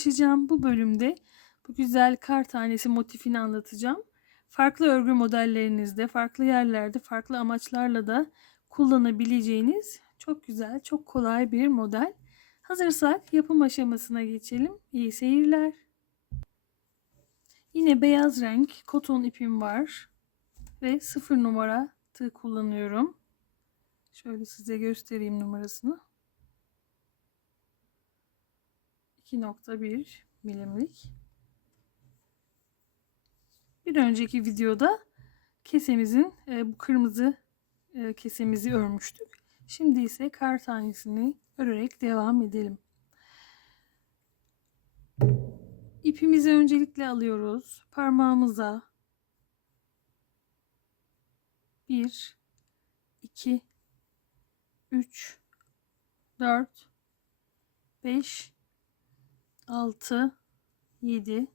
paylaşacağım. Bu bölümde bu güzel kar tanesi motifini anlatacağım. Farklı örgü modellerinizde, farklı yerlerde, farklı amaçlarla da kullanabileceğiniz çok güzel, çok kolay bir model. Hazırsak yapım aşamasına geçelim. İyi seyirler. Yine beyaz renk koton ipim var ve sıfır numara tığ kullanıyorum. Şöyle size göstereyim numarasını. 2.1 milimlik. Bir önceki videoda kesemizin e, bu kırmızı e, kesemizi örmüştük. Şimdi ise kar tanesini örerek devam edelim. İpimizi öncelikle alıyoruz. Parmağımıza 1 2 3 4 5 6 7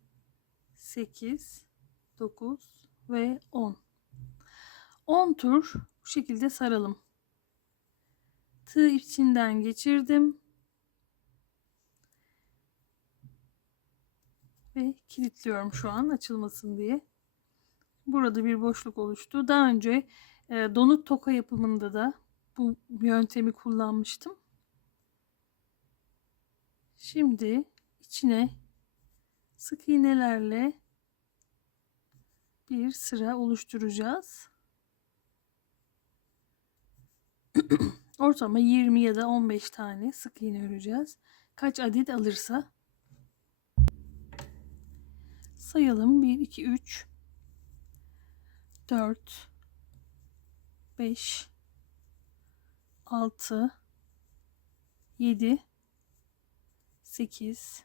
8 9 ve 10 10 tur bu şekilde saralım. Tığ içinden geçirdim. Ve kilitliyorum şu an açılmasın diye. Burada bir boşluk oluştu. Daha önce e, donut toka yapımında da bu yöntemi kullanmıştım. Şimdi içine sık iğnelerle bir sıra oluşturacağız. Ortama 20 ya da 15 tane sık iğne öreceğiz. Kaç adet alırsa sayalım. 1 2 3 4 5 6 7 8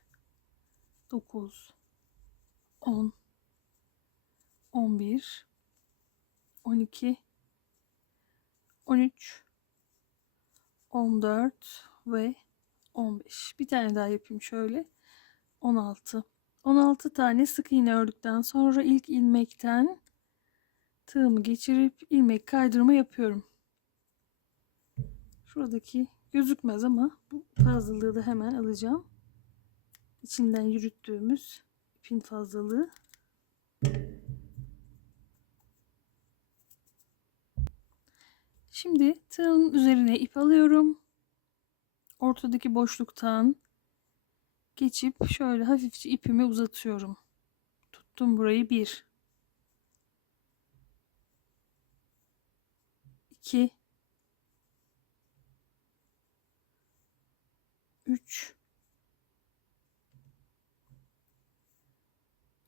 9 10 11 12 13 14 ve 15 bir tane daha yapayım şöyle. 16 16 tane sık iğne ördükten sonra ilk ilmekten tığımı geçirip ilmek kaydırma yapıyorum. Şuradaki gözükmez ama bu fazlalığı da hemen alacağım içinden yürüttüğümüz ipin fazlalığı. Şimdi tığın üzerine ip alıyorum. Ortadaki boşluktan geçip şöyle hafifçe ipimi uzatıyorum. Tuttum burayı bir. iki, üç,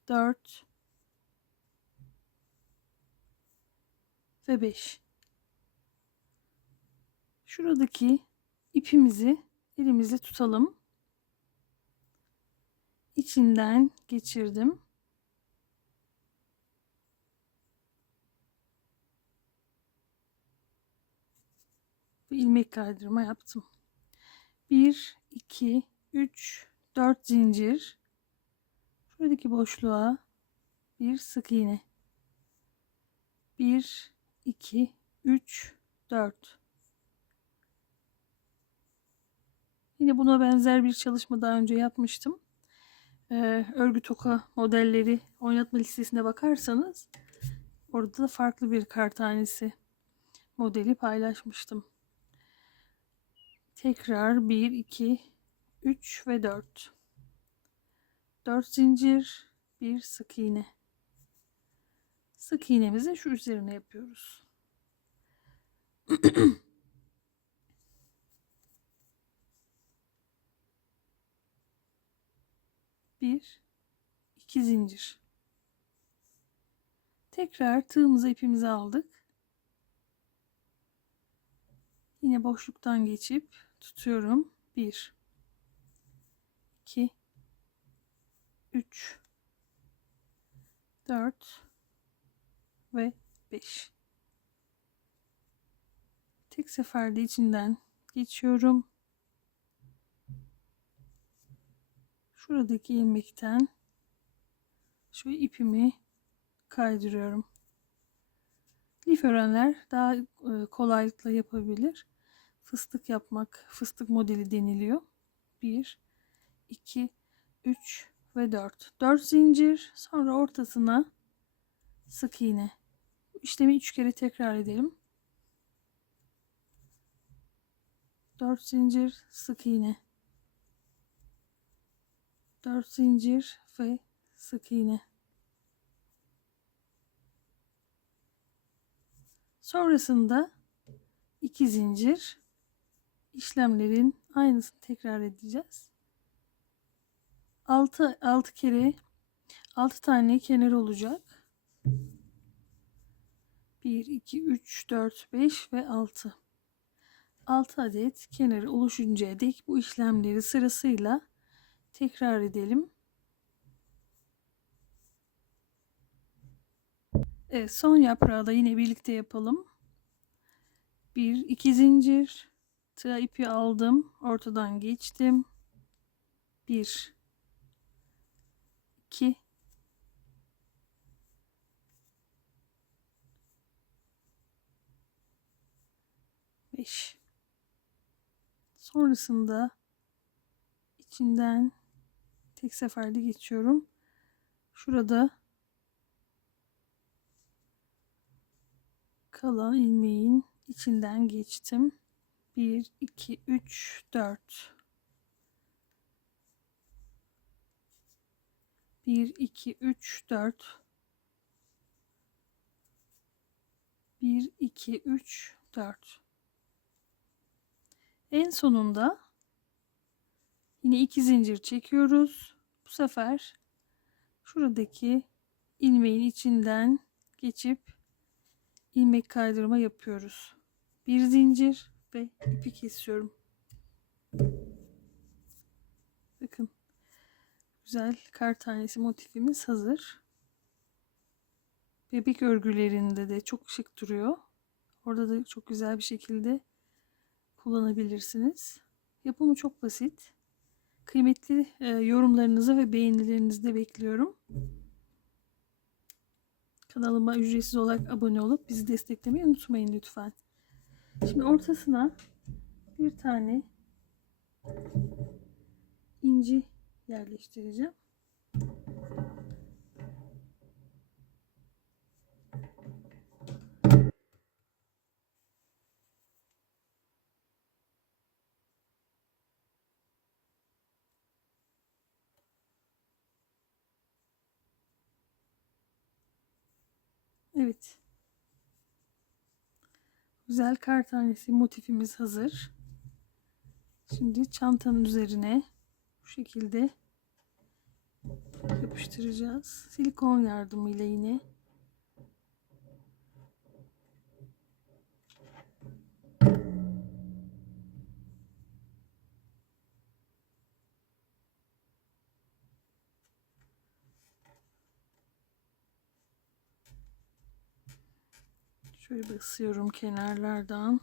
4 ve 5. Şuradaki ipimizi elimizle tutalım. İçinden geçirdim. Ve ilmek kaydırma yaptım. 1 2 3 4 zincir Şuradaki boşluğa bir sık iğne. 1 2 3 4 Yine buna benzer bir çalışma daha önce yapmıştım. Ee, örgü toka modelleri oynatma listesine bakarsanız orada da farklı bir kar modeli paylaşmıştım. Tekrar 1 2 3 ve 4 4 zincir, bir sık iğne. Sık iğnemizi şu üzerine yapıyoruz. bir, iki zincir. Tekrar tığımıza ipimizi aldık. Yine boşluktan geçip tutuyorum. Bir, iki, 3 4 ve 5 tek seferde içinden geçiyorum. Şuradaki ilmekten şu ipimi kaydırıyorum. Lif örenler daha e, kolaylıkla yapabilir. Fıstık yapmak fıstık modeli deniliyor. 1 2, 3 ve 4. 4 zincir. Sonra ortasına sık iğne. İşlemi 3 kere tekrar edelim. 4 zincir sık iğne. 4 zincir ve sık iğne. Sonrasında 2 zincir işlemlerin aynısını tekrar edeceğiz. 6 6 kere 6 tane kenar olacak. 1 2 3 4 5 ve 6. 6 adet kenarı oluşuncaya dek bu işlemleri sırasıyla tekrar edelim. Evet, son yaprağı da yine birlikte yapalım. 1 2 zincir tığ ipi aldım, ortadan geçtim. 1 2 5 Sonrasında içinden tek seferde geçiyorum. Şurada kalan ilmeğin içinden geçtim. 1 2 3 4 1 2 3 4 1 2 3 4 En sonunda yine iki zincir çekiyoruz. Bu sefer şuradaki ilmeğin içinden geçip ilmek kaydırma yapıyoruz. Bir zincir ve ipi kesiyorum. Bakın güzel kar tanesi motifimiz hazır. Bebek örgülerinde de çok şık duruyor. Orada da çok güzel bir şekilde kullanabilirsiniz. Yapımı çok basit. Kıymetli e, yorumlarınızı ve beğenilerinizi de bekliyorum. Kanalıma ücretsiz olarak abone olup bizi desteklemeyi unutmayın lütfen. Şimdi ortasına bir tane inci yerleştireceğim. Evet. Güzel kar tanesi motifimiz hazır. Şimdi çantanın üzerine bu şekilde yapıştıracağız. Silikon yardımıyla yine. Şöyle bir ısıyorum kenarlardan.